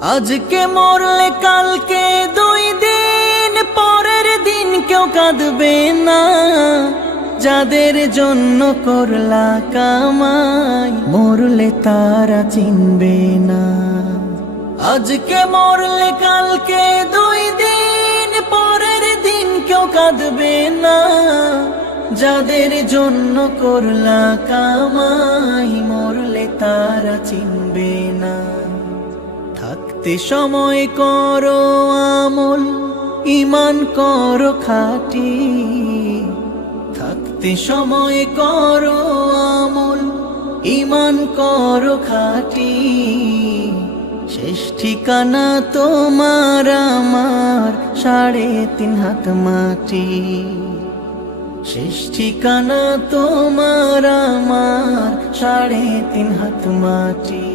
আজকে মরলে কালকে 2 দিন পরের দিন কেউ কাঁদবে না। যাদের জন্য করলা কামাই মরলে তারা চিনবে না। আজকে মরলে কালকে 2 দিন পরের দিন কেউ কাঁদবে না। যাদের জন্য করলা কামাই মরলে তারা চিনবে না। থাকতে সময় করো আমল, ঈমান করো খাঁটি। থাকতে সময় করো আমল, ঈমান করো খাঁটি। শেষ ঠিকানা তোমার আমার 3.5 হাত মাটি। শেষ ঠিকানা তোমার আমার 3.5 হাত মাটি।